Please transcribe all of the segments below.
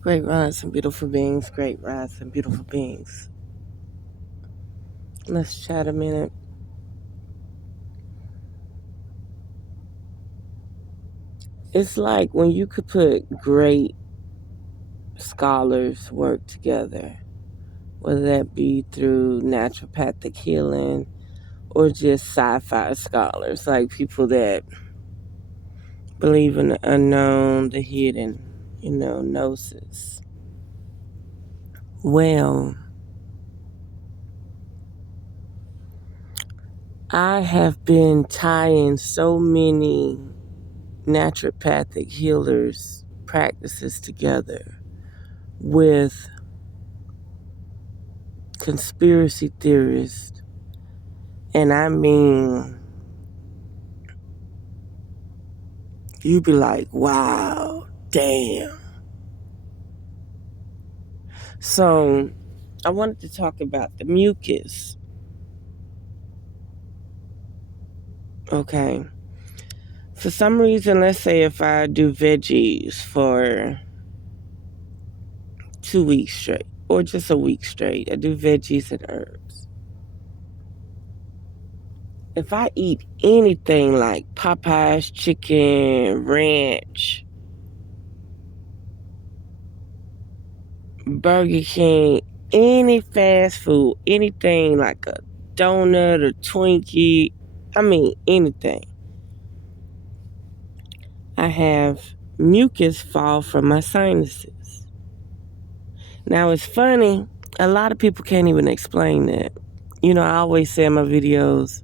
Great rise and beautiful beings, great rise and beautiful beings. Let's chat a minute. It's like when you could put great scholars work together, whether that be through naturopathic healing or just sci-fi scholars, like people that believe in the unknown, the hidden, gnosis. Well, I have been tying so many naturopathic healers' practices together with conspiracy theorists. And I mean, you'd be like, wow, damn. So I wanted to talk about the mucus. Okay. For some reason, let's say if I do veggies for 2 weeks straight, or just a week straight, I do veggies and herbs. If I eat anything like Popeye's chicken, ranch, Burger King, any fast food, anything like a donut or Twinkie, I mean anything, I have mucus fall from my sinuses. Now it's funny, a lot of people can't even explain that. I always say in my videos,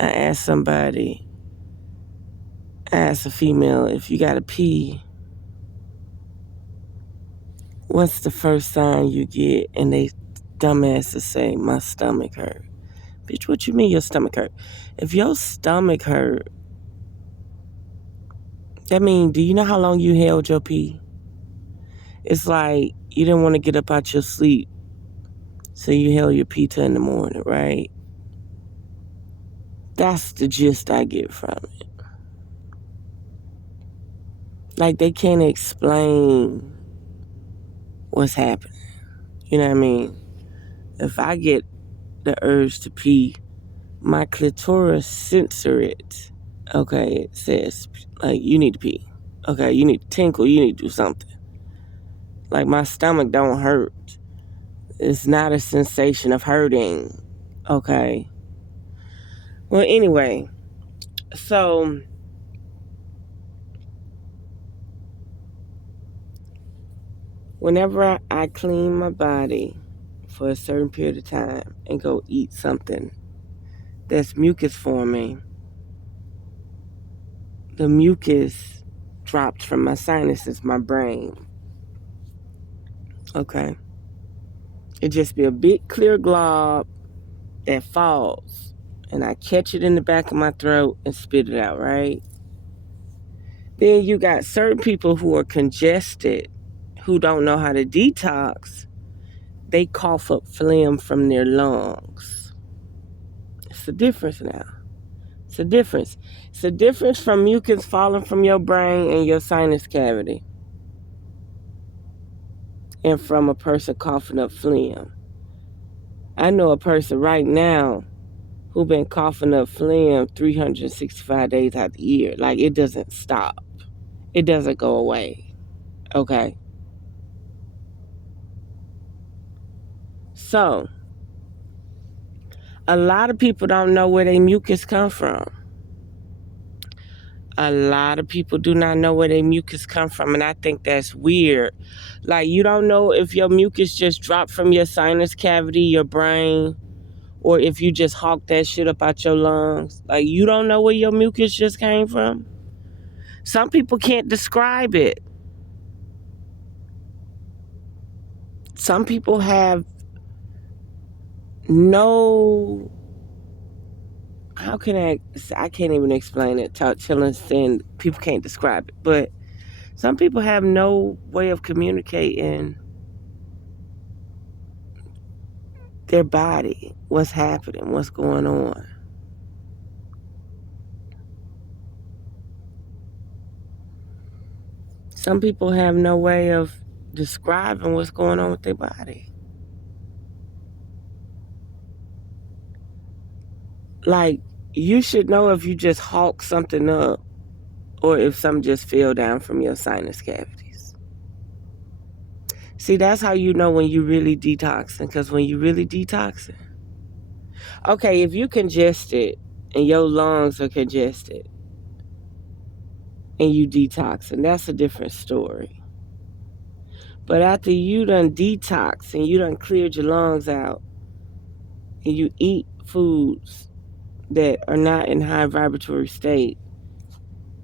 I ask a female, if you gotta pee, what's the first sign you get? And they dumbasses say, my stomach hurt. Bitch, what you mean your stomach hurt? If your stomach hurt, that mean, do you know how long you held your pee? It's like you didn't want to get up out your sleep, so you held your pee till in the morning, right? That's the gist I get from it. Like they can't explain what's happening. You know what I mean? If I get the urge to pee, my clitoris censor it. Okay, it says, like, you need to pee. Okay, you need to tinkle, you need to do something. Like, my stomach don't hurt. It's not a sensation of hurting. Okay. Well, anyway, so whenever I clean my body for a certain period of time and go eat something that's mucus forming, the mucus drops from my sinuses, my brain. Okay. It just be a big clear glob that falls, and I catch it in the back of my throat and spit it out, right? Then you got certain people who are congested, who don't know how to detox. They cough up phlegm from their lungs. It's a difference now. It's a difference. It's a difference from mucus falling from your brain and your sinus cavity, and from a person coughing up phlegm. I know a person right now who been coughing up phlegm 365 days out of the year. Like, it doesn't stop. It doesn't go away. Okay? So, a lot of people don't know where their mucus come from. A lot of people do not know where their mucus come from, and I think that's weird. Like, you don't know if your mucus just dropped from your sinus cavity, your brain, or if you just hawked that shit up out your lungs. Like, you don't know where your mucus just came from. Some people can't describe it. Some people have no, how can I can't even explain it till saying people can't describe it, but some people have no way of communicating their body, what's happening, what's going on. Some people have no way of describing what's going on with their body. Like, you should know if you just hawk something up or if something just fell down from your sinus cavities. See, that's how you know when you really detoxing, because when you really detoxing, okay, if you congested and your lungs are congested and you detoxing, that's a different story. But after you done detox and you done cleared your lungs out and you eat foods that are not in high vibratory state,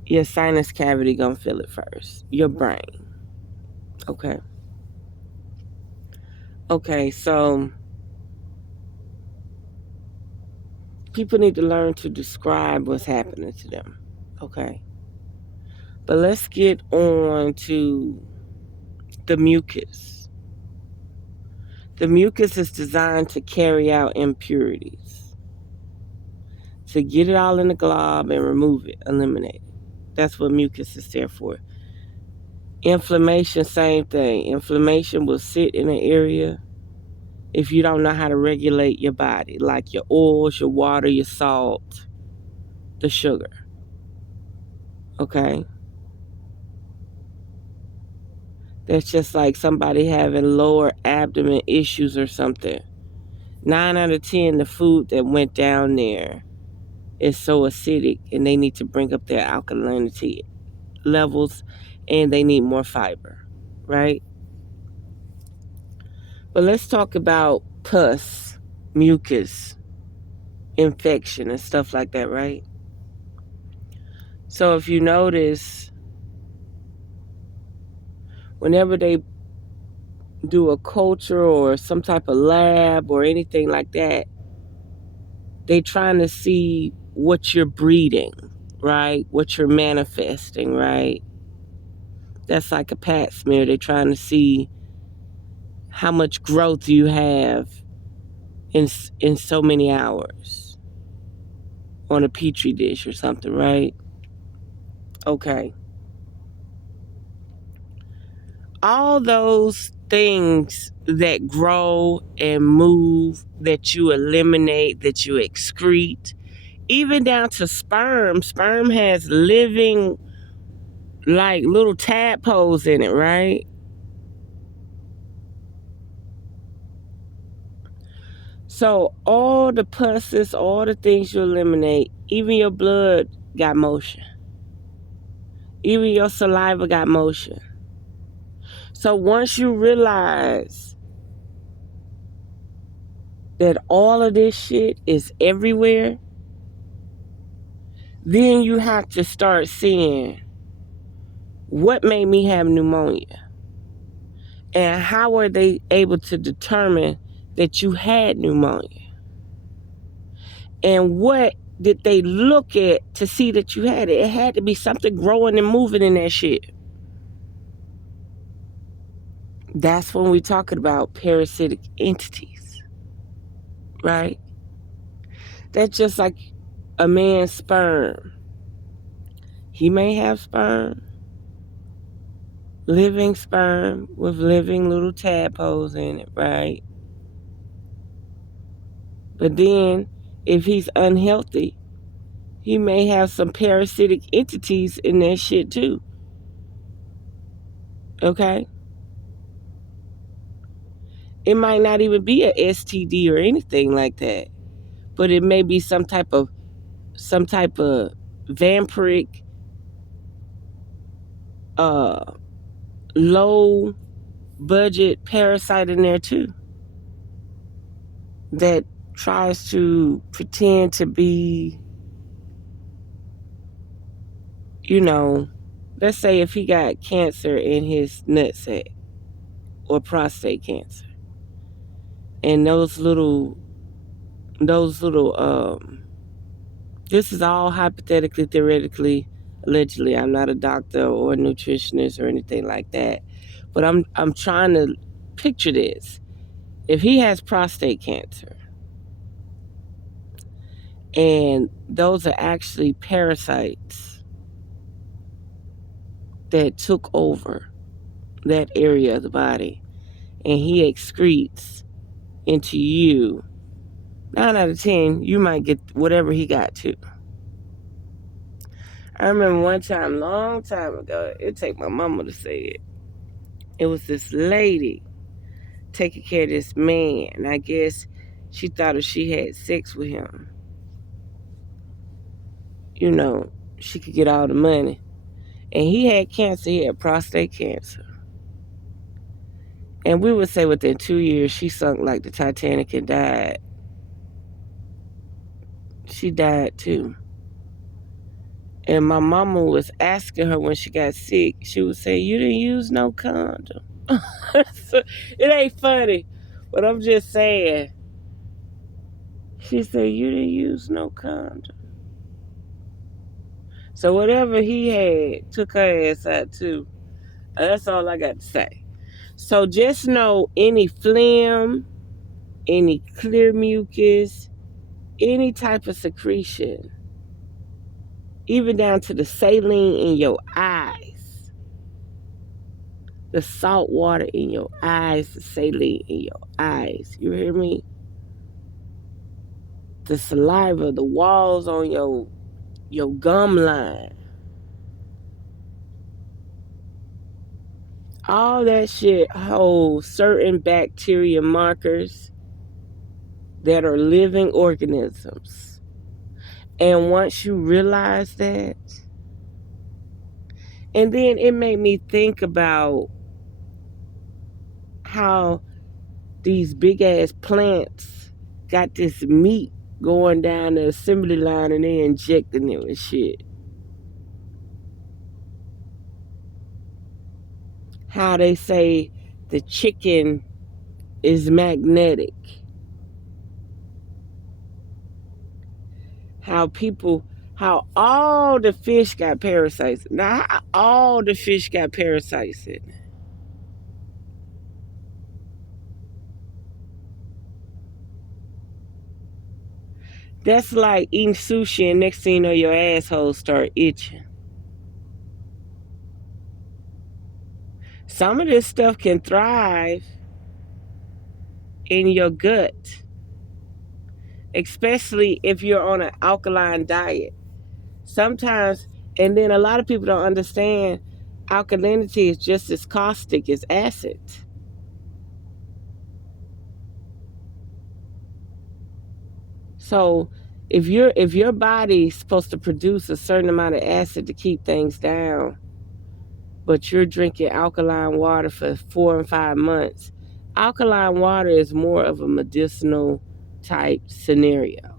your sinus cavity gonna feel it first. Your brain. Okay. Okay, so people need to learn to describe what's happening to them. Okay. But let's get on to the mucus. The mucus is designed to carry out impurities, to get it all in the glob and remove it, eliminate it. That's what mucus is there for. Inflammation, same thing. Inflammation will sit in an area if you don't know how to regulate your body, like your oils, your water, your salt, the sugar. Okay? That's just like somebody having lower abdomen issues or something. 9 out of 10, the food that went down there is so acidic and they need to bring up their alkalinity levels and they need more fiber, right? But let's talk about pus, mucus, infection, and stuff like that, right? So if you notice, whenever they do a culture or some type of lab or anything like that, they trying to see what you're breeding, right? What you're manifesting, right? That's like a pap smear. They're trying to see how much growth you have in so many hours on a Petri dish or something, right? Okay. All those things that grow and move, that you eliminate, that you excrete, even down to sperm. Sperm has living, like, little tadpoles in it, right? So all the pusses, all the things you eliminate, even your blood got motion. Even your saliva got motion. So once you realize that all of this shit is everywhere, then you have to start seeing what made me have pneumonia and how were they able to determine that you had pneumonia, and what did they look at to see that you had it. It had to be something growing and moving in that shit. That's when we're talking about parasitic entities, right? That's just like a man's sperm. He may have sperm, living sperm with living little tadpoles in it, right? But then, if he's unhealthy, he may have some parasitic entities in that shit too. Okay? It might not even be a STD or anything like that, but it may be some type of vampiric, low budget parasite in there too, that tries to pretend to be, let's say if he got cancer in his nutsack or prostate cancer, and this is all hypothetically, theoretically, allegedly. I'm not a doctor or a nutritionist or anything like that, but I'm trying to picture this. If he has prostate cancer, and those are actually parasites that took over that area of the body, and he excretes into you, 9 out of 10, you might get whatever he got too. I remember one time, long time ago, it take my mama to say it. It was this lady taking care of this man, and I guess she thought if she had sex with him, you know, she could get all the money. And he had cancer, he had prostate cancer. And we would say within 2 years, she sunk like the Titanic and died. She died too. And my mama was asking her when she got sick, she would say, "You didn't use no condom." So, it ain't funny, but I'm just saying. She said, "You didn't use no condom." So whatever he had took her ass out too. That's all I got to say. So just know any phlegm, any clear mucus, any type of secretion, even down to the saline in your eyes, the salt water in your eyes, the saline in your eyes, you hear me? The saliva, the walls on your gum line, all that shit holds certain bacteria markers that are living organisms. And once you realize that, and then it made me think about how these big ass plants got this meat going down the assembly line and they injecting it with shit. How they say the chicken is magnetic. How all the fish got parasites. Now, how all the fish got parasites in it? That's like eating sushi and next thing you know your asshole start itching. Some of this stuff can thrive in your gut, especially if you're on an alkaline diet. Sometimes, and then a lot of people don't understand, alkalinity is just as caustic as acid. So if your body's supposed to produce a certain amount of acid to keep things down, but you're drinking alkaline water for 4 and 5 months, alkaline water is more of a medicinal type scenario.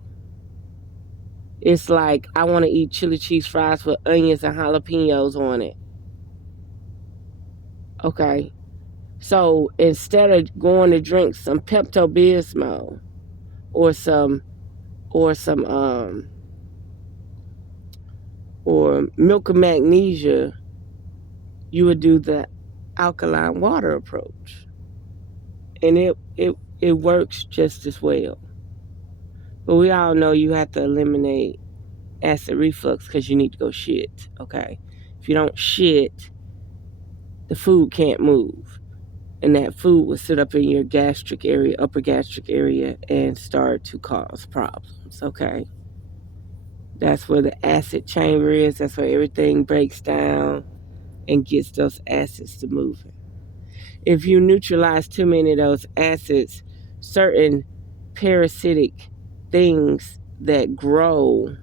It's like, I want to eat chili cheese fries with onions and jalapenos on it. Okay. So instead of going to drink some Pepto-Bismol or some or milk of magnesia, you would do the alkaline water approach. And it works just as well. But we all know you have to eliminate acid reflux because you need to go shit, okay? If you don't shit, the food can't move. And that food will sit up in your gastric area, upper gastric area, and start to cause problems, okay? That's where the acid chamber is. That's where everything breaks down and gets those acids to moving. If you neutralize too many of those acids, certain parasitic things that grow,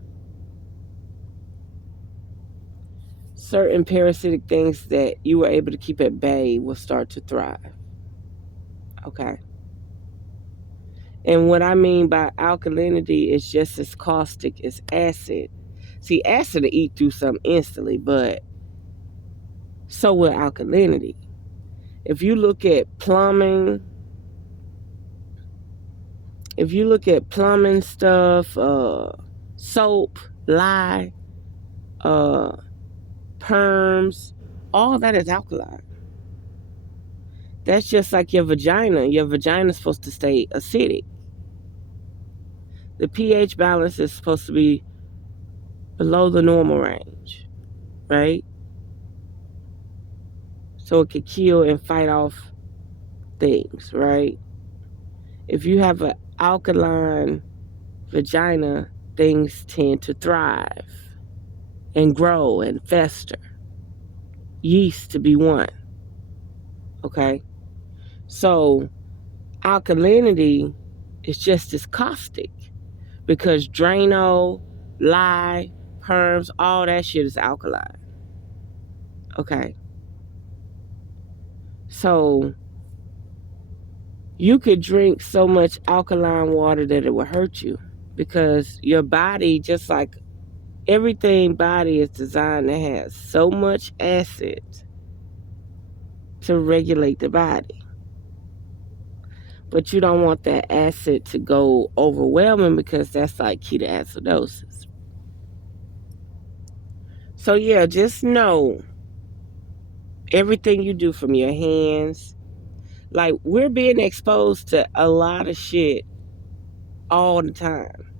certain parasitic things that you were able to keep at bay will start to thrive. Okay? And what I mean by alkalinity is just as caustic as acid. See, acid will eat through something instantly, but so will alkalinity. If you look at plumbing, stuff, soap, lye, perms, all that is alkaline. That's just like your vagina. Your vagina is supposed to stay acidic. The pH balance is supposed to be below the normal range, right? so it can kill and fight off things, right? If you have an alkaline vagina, things tend to thrive and grow and fester. Yeast to be one, okay? So alkalinity is just as caustic because Drano, lye, perms, all that shit is alkaline, okay? So you could drink so much alkaline water that it would hurt you because your body, just like everything body is designed to have so much acid to regulate the body. But you don't want that acid to go overwhelming because that's like ketoacidosis. So yeah, just know everything you do from your hands. Like, we're being exposed to a lot of shit all the time.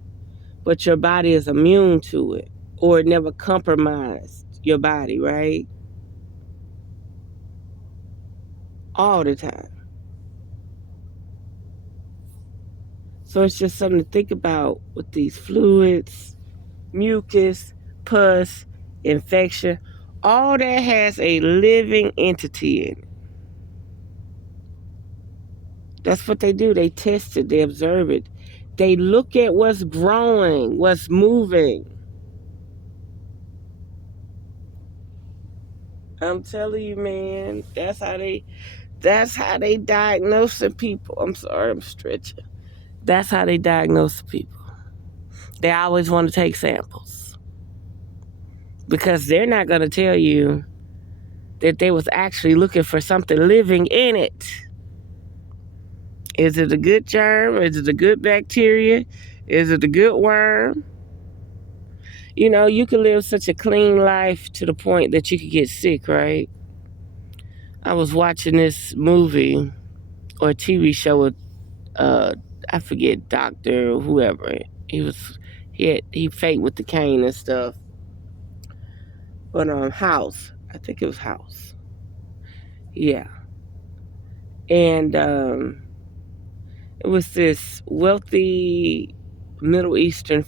But your body is immune to it. Or it never compromised your body, right? All the time. So it's just something to think about with these fluids, mucus, pus, infection. All that has a living entity in it. That's what they do. They test it. They observe it. They look at what's growing, what's moving. I'm telling you, man, that's how they diagnose the people. I'm sorry, I'm stretching. That's how they diagnose the people. They always want to take samples because they're not going to tell you that they was actually looking for something living in it. Is it a good germ? Is it a good bacteria? Is it a good worm? You know, you can live such a clean life to the point that you could get sick, right? I was watching this movie or TV show with I forget, doctor or whoever. He faked with the cane and stuff. But House. I think it was House. Yeah. And it was this wealthy Middle Eastern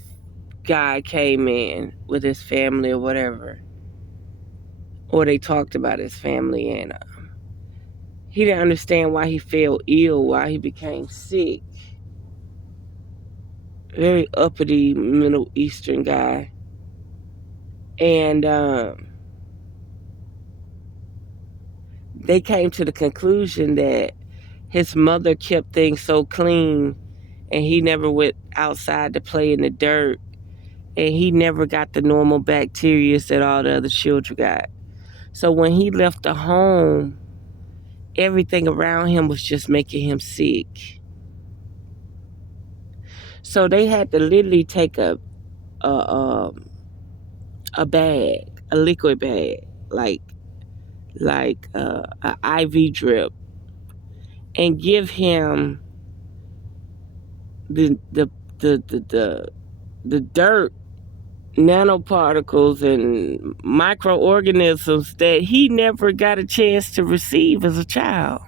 guy came in with his family or whatever. Or they talked about his family, and he didn't understand why he fell ill, why he became sick. Very uppity Middle Eastern guy. And they came to the conclusion that his mother kept things so clean and he never went outside to play in the dirt, and he never got the normal bacteria that all the other children got. So when he left the home, everything around him was just making him sick. So they had to literally take a bag, a liquid bag, like a IV drip, and give him the dirt, nanoparticles and microorganisms that he never got a chance to receive as a child.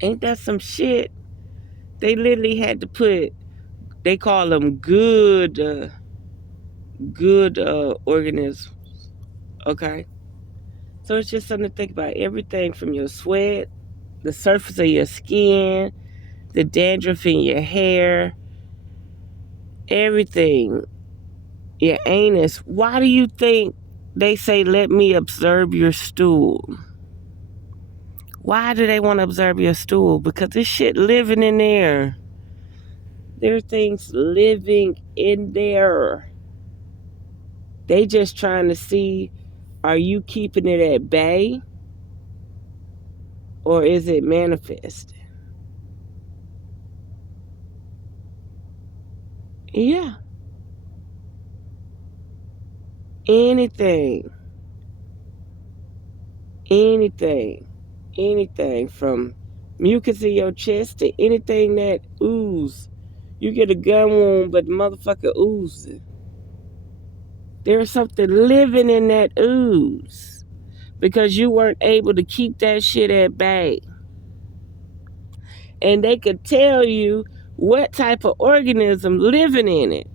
Ain't that some shit? They literally had to put, they call them good organisms, okay? So it's just something to think about. Everything from your sweat, the surface of your skin, the dandruff in your hair, everything, your anus. Why do you think they say, let me observe your stool? Why do they want to observe your stool? Because this shit living in there. There are things living in there. They just trying to see, are you keeping it at bay? Or is it manifesting? Yeah. Anything. Anything from mucus in your chest to anything that ooze. You get a gun wound, but the motherfucker oozes. There's something living in that ooze. because you weren't able to keep that shit at bay. And they could tell you what type of organism living in it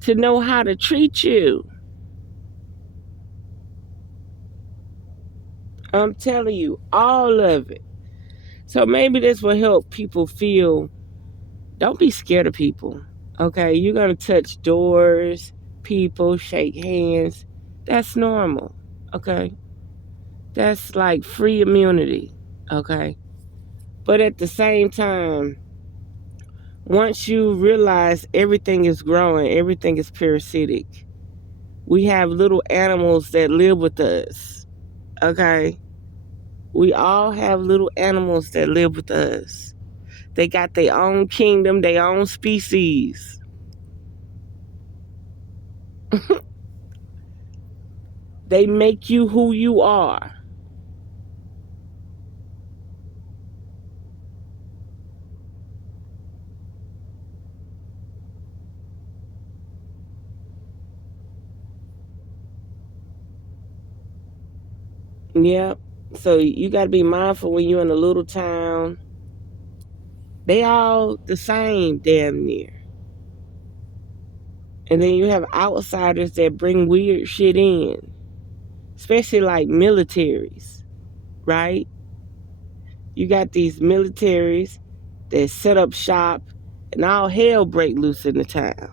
to know how to treat you. I'm telling you, all of it. So maybe this will help people feel, don't be scared of people. Okay, you're going to touch doors, people, shake hands. That's normal. Okay, that's like free immunity. Okay, but at the same time, once you realize everything is growing, everything is parasitic, we have little animals that live with us. Okay, we all have little animals that live with us. They got their own kingdom, their own species. They make you who you are. Yep. So you got to be mindful when you're in a little town. They all the same damn near. And then you have outsiders that bring weird shit in. Especially like militaries, right? You got these militaries that set up shop and all hell break loose in the town.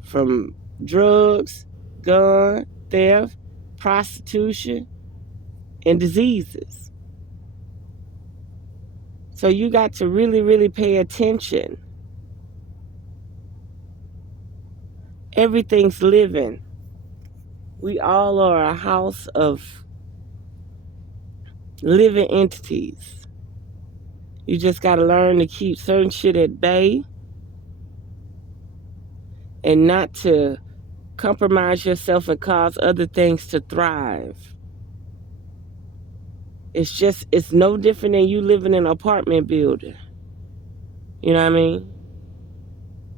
From drugs, gun, theft, prostitution, and diseases. So you got to really, really pay attention. Everything's living. We all are a house of living entities. You just got to learn to keep certain shit at bay and not to compromise yourself and cause other things to thrive. It's no different than you living in an apartment building. You know what I mean?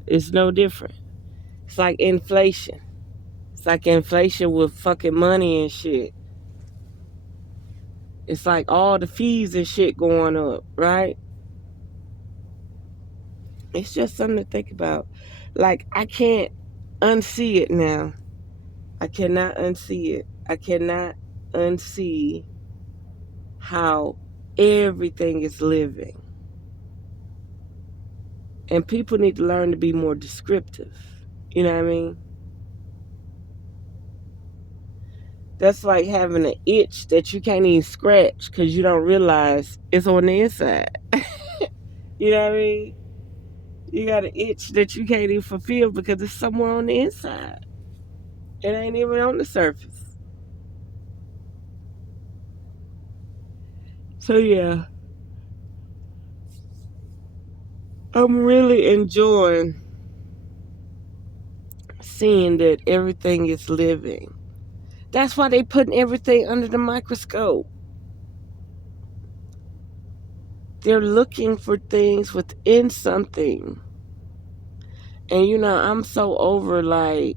It's no different. It's like inflation. It's like inflation with fucking money and shit. It's like all the fees and shit going up, right? It's just something to think about. Like, I can't unsee it now. I cannot unsee it. I cannot unsee how everything is living. And people need to learn to be more descriptive. You know what I mean? That's like having an itch that you can't even scratch because you don't realize it's on the inside. You know what I mean? You got an itch that you can't even fulfill because it's somewhere on the inside. It ain't even on the surface. So yeah, I'm really enjoying seeing that everything is living. That's why they putting everything under the microscope. They're looking for things within something. And you know, I'm so over, like,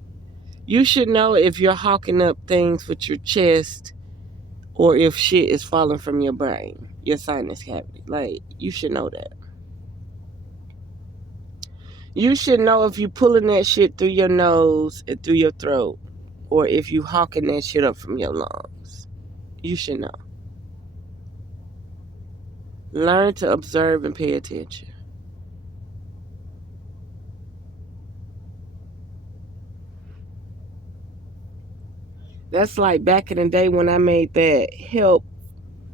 you should know if you're hawking up things with your chest or if shit is falling from your brain, your sinus cavity. Like, you should know that. You should know if you pulling that shit through your nose and through your throat or if you hawking that shit up from your lungs. You should know. Learn to observe and pay attention. That's like back in the day when I made that help,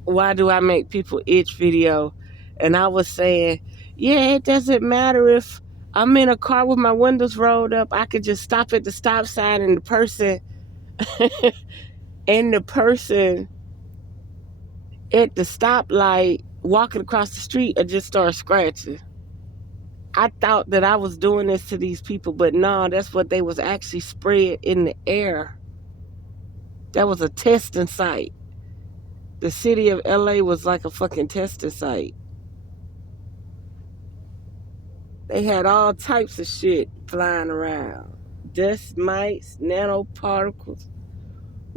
why do I make people itch video? And I was saying, yeah, it doesn't matter if I'm in a car with my windows rolled up. I could just stop at the stop sign and the person and the person at the stoplight walking across the street or just start scratching. I thought that I was doing this to these people, but no, that's what they was actually spread in the air. That was a testing site. The city of LA was like a fucking testing site. They had all types of shit flying around. Dust mites, nanoparticles,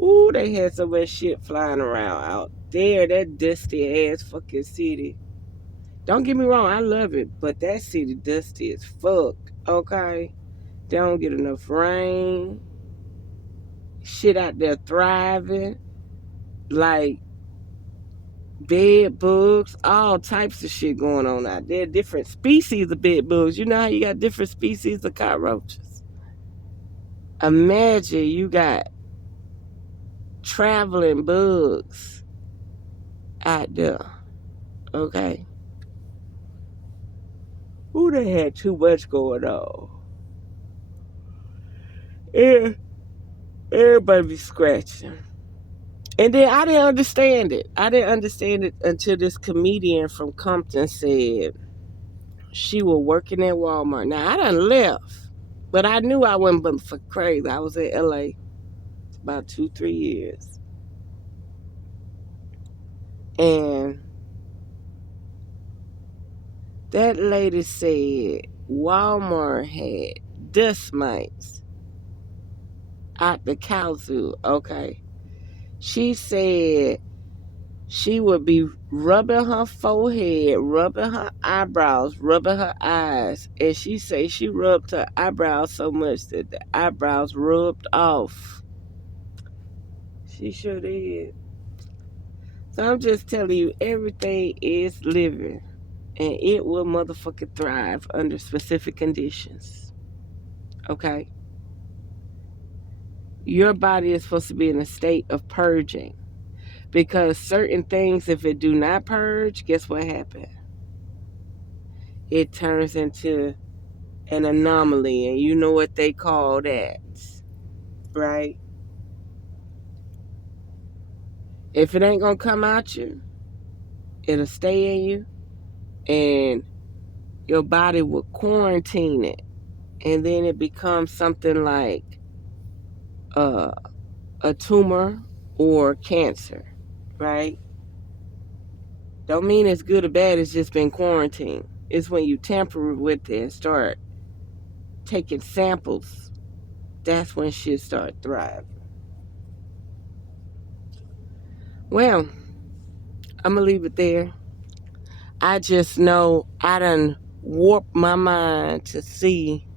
Ooh, they had so much shit flying around out there. That dusty ass fucking city. Don't get me wrong, I love it, but that city dusty as fuck. Okay, they don't get enough rain. Shit out there thriving, like bed bugs, all types of shit going on out there. Different species of bed bugs. You know how you got different species of cockroaches? Imagine you got traveling bugs out there. Okay. Ooh, they had too much going on. Yeah, everybody be scratching. And then I didn't understand it. I didn't understand it until this comedian from Compton said she was working at Walmart. Now, I done left, but I knew I wasn't but for crazy. I was in LA about 2, 3 years. And that lady said Walmart had dust mites out the kazoo. Okay. She said she would be rubbing her forehead, rubbing her eyebrows, rubbing her eyes. And she said she rubbed her eyebrows so much that the eyebrows rubbed off. She sure did. So I'm just telling you, everything is living. And it will motherfucking thrive under specific conditions. Okay? Your body is supposed to be in a state of purging. Because certain things, if it do not purge, guess what happens? It turns into an anomaly, and you know what they call that, right? If it ain't gonna come out you, it'll stay in you, and your body will quarantine it, and then it becomes something like uh, a tumor or cancer, right? Don't mean it's good or bad, it's just been quarantined. It's when you tamper with it and start taking samples, that's when shit start thriving. Well, I'm gonna leave it there. I just know I done warped my mind to see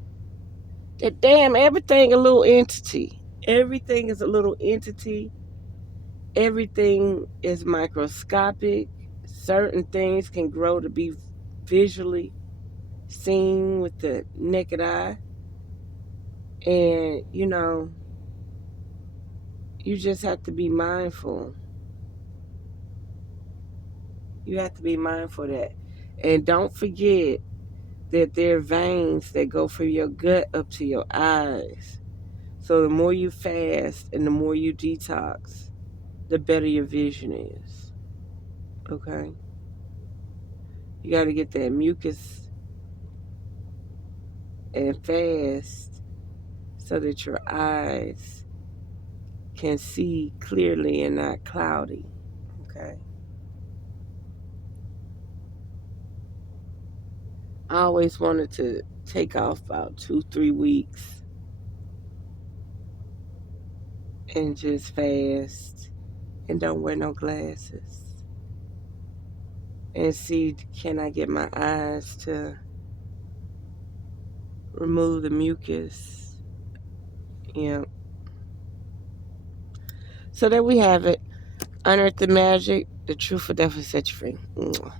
that damn everything a little entity. Everything is a little entity. Everything is microscopic. Certain things can grow to be visually seen with the naked eye. And, you just have to be mindful. You have to be mindful of that. And don't forget that there are veins that go from your gut up to your eyes. So the more you fast and the more you detox, the better your vision is. Okay? You got to get that mucus and fast so that your eyes can see clearly and not cloudy. Okay? I always wanted to take off about 2, 3 weeks and just fast and don't wear no glasses and see, can I get my eyes to remove the mucus. Yeah. So there we have it. Unearth the magic. The truth will definitely set you free. Mwah.